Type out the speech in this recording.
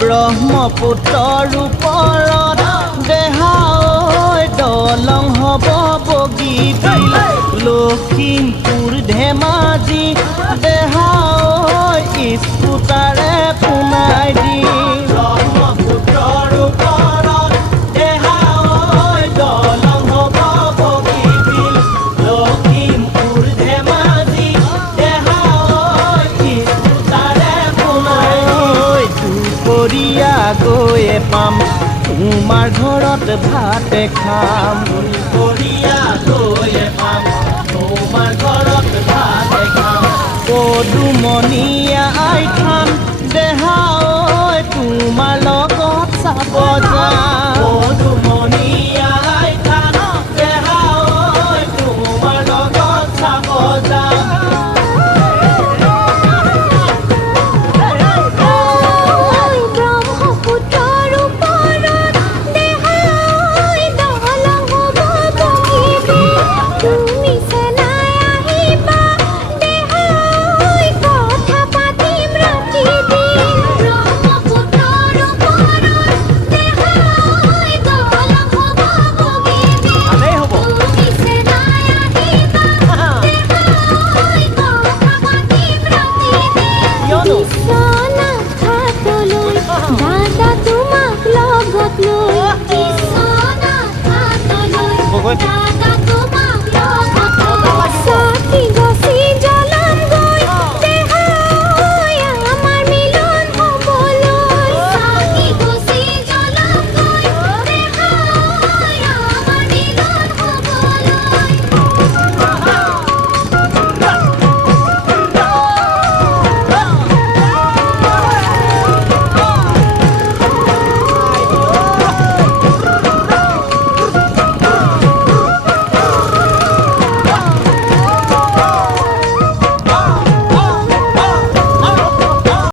ব্ৰহ্মপুত্ৰৰ ওপৰত দেহা দলং হ'ব বগীবিল লখিমপুৰ ধেমাজি দেহা স্কুটাৰে পোনাই দি ব্ৰহ্মপুত্ৰৰ ওপৰত দেহা দলং হ'ব বগীবিল লখিমপুৰ ধেমাজি দেহা স্কুটাৰে পোনাই দি দুপৰীয়া গৈয়ে পাম তোমাৰ ঘৰত ভাতে খাম দুপৰীয়া গৈয়ে পাম তোমাৰ ঘৰত ভাতে খাম পদুমণীয়া আই থান দেহা তোমাৰ লগত চাব